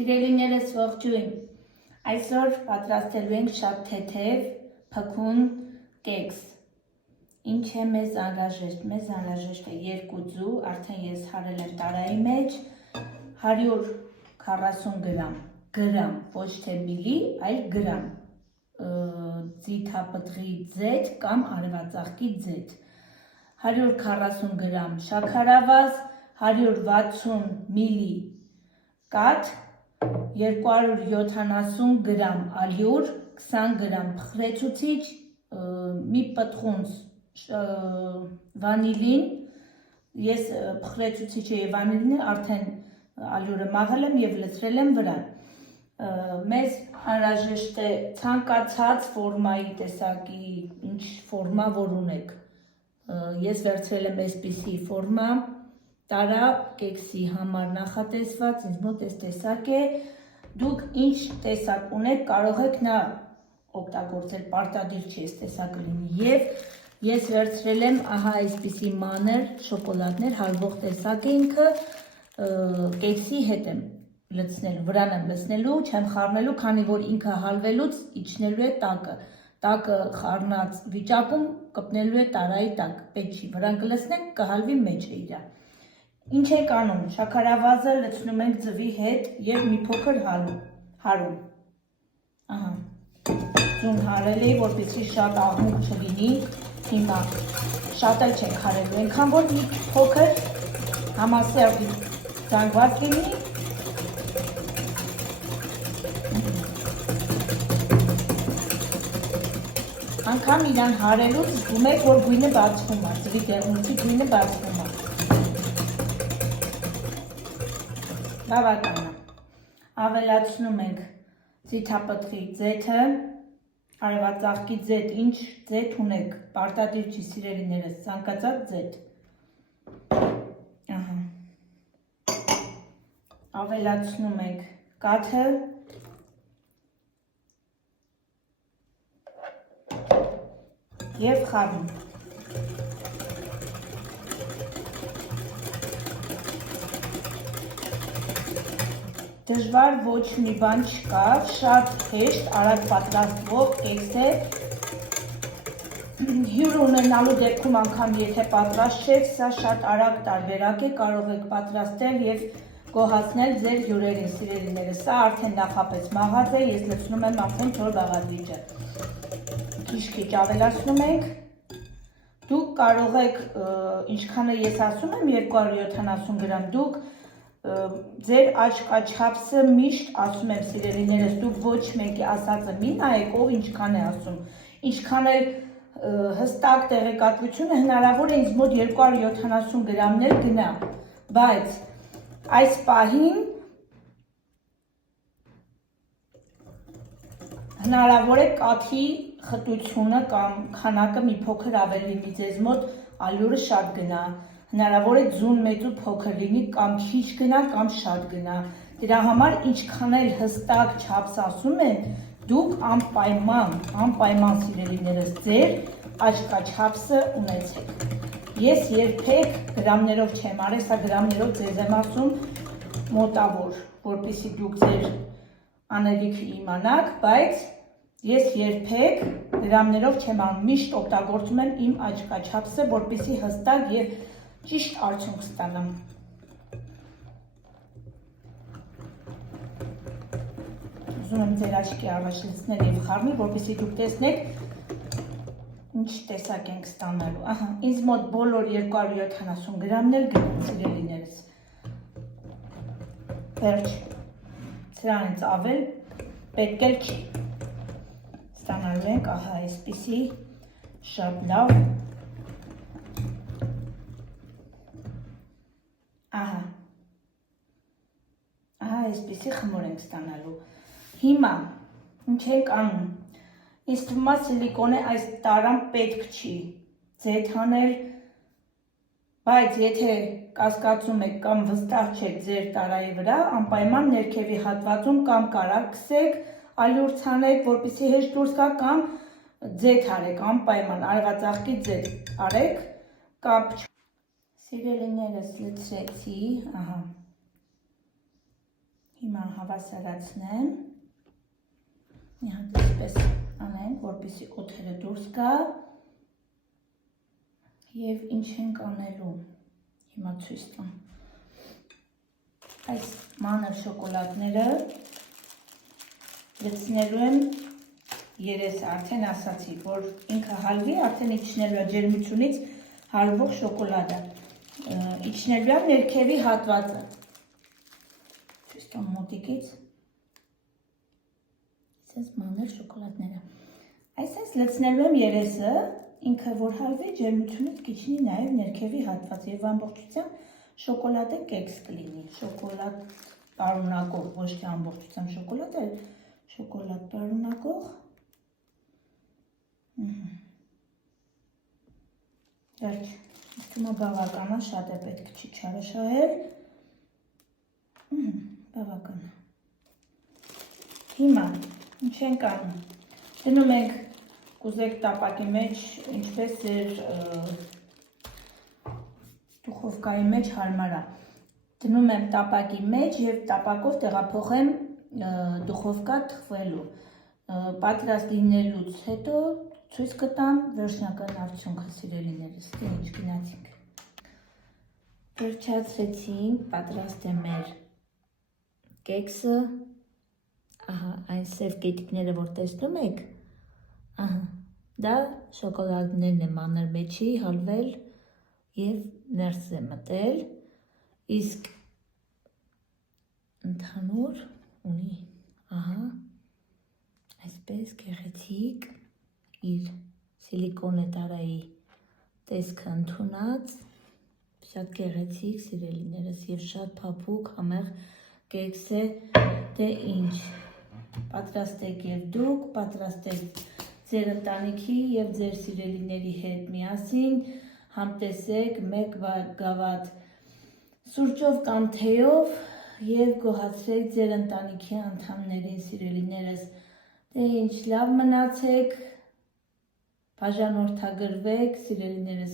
Սիրելիներս ողջույն, այսօր պատրաստելու ենք շատ թեթև, փքուն կեքս, ինչ է մեզ անհրաժեշտ, մեզ անհրաժեշտ է 2 ձու, արդեն ես հարել եմ տարայի մեջ, 140 գրամ, ոչ թե միլի, այլ գրամ, ձիթապտղի ձեթ կամ արևածաղկի ձեթ, 140 գրամ շաքարավազ, 160 միլի կաթ, 270 գրամ ալյուր, 20 գրամ փխրեցուցիչ, մի պտղունց վանիլին, ես փխրեցուցիչը եւ վանիլինը արդեն ալյուրը մաղել եմ եւ լցրել եմ վրան, մեզ անհրաժեշտ է ցանկացած ֆորմայի տեսակի, ինչ ֆորմա որ ունեք, ես վերցրել եմ այսպիսի ֆորմա, տարա կեքսի համար նախատեսված, ինձ մոտ այս տեսակ է, դուք ինչ տեսակ ունեք, կարող եք նա օգտագործել, պարտադիր չի այս տեսակը լինի եւ ես վերցրել եմ ահա այսպիսի մանր շոկոլադներ, հարվող տեսակ է ինքը, կեքսի հետ եմ լցնելու, վրան եմ լցնելու, չեմ խառնելու, քանի որ ինքը հալվելուց իջնելու է տակը խառնած վիճակում կպնելու է տարայի տակ, պետք չի, վրան կլցնենք, կհալվի մեջը իրա։ Ինչ ենք անում, շաքարավազը լցնում ենք ձվի հետ և մի փոքր հարում, ահա, ձուն հարել էի, որպեսզի շատ աղմուկ չլինի, հիմա շատ էլ չենք հարելու, այնքան որ մի փոքր համասեռ զանգված լինի, անգամ իրան հարելուց զգում եք, որ գույնը բացվում է, ձվի դեղնուցի գույնը բացվում է։ Բավական է, ավելացնում ենք ձիթապտղի ձեթը, արևածաղկի ձեթ, ինչ ձեթ ունեք, պարտադիր չի սիրելիներս, ցանկացած ձեթ, ավելացնում ենք կաթը, և խառնում։ Դժվար ոչ մի բան չկա, շատ հեշտ, արագ պատրաստվող կեքս է, հյուր ունենալու դեպքում անգամ եթե պատրաստ չեք, սա շատ արագ տարբերակ է, կարող եք պատրաստել և գոհացնել ձեր հյուրերին, սիրելիներս, սա արդեն նախապես մաղած է, ես լցնում եմ արդեն 4 բաղադրիչը, քիչ ավելացնում ենք, դուք կարող եք, ինչքանը ես ասում եմ 270 գրամ, դուք ձեր աչքաչափսը միշտ ասում եմ սիրելիներս, դուք ոչ մեկի ասածը մի նայեք, ով ինչքան է ասում, ինչքան էլ հստակ տեղեկատվությունը հնարավոր է ինձ մոտ 270 գրամներ գնա, բայց այս պահին հնարավոր է կաթի խտությունը կամ քանակը մի փոքր ավելի լինի, ձեզ մոտ ալյուրը շատ գնա, հնարավոր է ձուն մեծ ու փոքր լինի, կամ քիչ գնա, կամ շատ գնա, դրա համար ինչքան էլ հստակ չափս ասում են, դուք անպայման սիրելիներս ձեր աչքաչափսը ունեցեք, ես երբեք գրամներով չեմ արել, սա գրամներով ձեզ եմ ասում մոտավոր, որպեսզի դուք ձեր անելիքը իմանաք, բայց ես երբեք գրամներով չեմ անում, միշտ օգտագործում եմ իմ աչքաչափսը, որպեսզի հստակ և ճիշտ արդյունք ստանամ։ Ուզում եմ ձեր աչքի առաջ լցնել և խառնել, որպեսզի դուք տեսնեք ինչ տեսակ ենք ստանալու, ահա, ինձ մոտ բոլոր 270 գրամներ գնում սիրելիներս, վերջ, սրանից ավել պետք էլ չի, ստանալու ենք, ահա, այսպիսի շատ լավ, ահա, այսպիսի խմոր ենք ստանալու, հիմա, ինչ ենք անում, ինձ թվում է սիլիկոնե այս տարան պետք չի ձեթ հանել, բայց եթե կասկածում եք կամ վստահ չեք ձեր տարայի վրա, անպայման ներքևի հատվածում կամ կարակ քսեք, ալյուր ցանեք, որպեսզի հեշտ դուրս գա, կամ ձեթ արեք, անպայման արևածաղկի ձեթ արեք, կապ չկա։ Սիրելիներս լցրեցի, ահա, Հիմա հավասարացնեմ։ Մի հատ այսպես անենք, որպեսզի օդերը դուրս գա։ Եվ ինչ ենք անելու։ Հիմա ցույց տամ։ Այս մանր շոկոլադները լցնելու եմ երեսը, արդեն ասացի, որ ինքը հալվի, արդեն իջնելու է ջերմությունից հալվող շոկոլադը։ Իջնելու է ներքևի հատվածը։ Ցույց տամ մոտիկից։ Այսպես մանր շոկոլադները։ Այսպես լցնելու եմ երեսը, ինքը որ հալվի ջերմությունից կիջնի նաև ներքևի հատվածը եւ ամբողջությամբ շոկոլադը կեքս կլինի, շոկոլադ պարունակող, ոչ թե ամբողջությամբ շոկոլադ, այլ շոկոլադ պարունակող։ Վերջ, թվում է բավական է, շատ է պետք չի չարաշահել։ Բավական է։ Հիմա, ինչ ենք անում։ Դնում ենք կուզեք տապակի մեջ, ինչպես ձեր դուխովկայի մեջ հարմար է։ Դնում եմ տապակի մեջ եւ տապակով տեղափոխեմ դուխովկա թխվելու։ Պատրաստ լինելուց հետո ցույց կտամ վերջնական արդյունքը, սիրելիներս, թե ինչ գնացինք։ Վերջացրեցինք, պատրաստ է մեր կեքսը։ Ահա, այն սև կետիկները, որ տեսնում եք, ահա, դա շոկոլադներն է մանր մեջի հալվել եւ ներս է մտել, իսկ ընդհանուր ունի, ահա, այսպես գեղեցիկ, իր սիլիկոնե տարայի տեսքը ընդունած, շատ գեղեցիկ սիրելիներս եւ շատ փափուկ համեղ կեքս է, դե ինչ, պատրաստեք եւ դուք, պատրաստեք ձեր ընտանիքի եւ ձեր սիրելիների հետ միասին, համտեսեք մեկ գավաթ սուրճով կամ թեյով եւ գոհացրեք ձեր ընտանիքի անդամներին, սիրելիներս, դե ինչ, լավ մնացեք, բաժանորդագրվեք, սիրելիներս,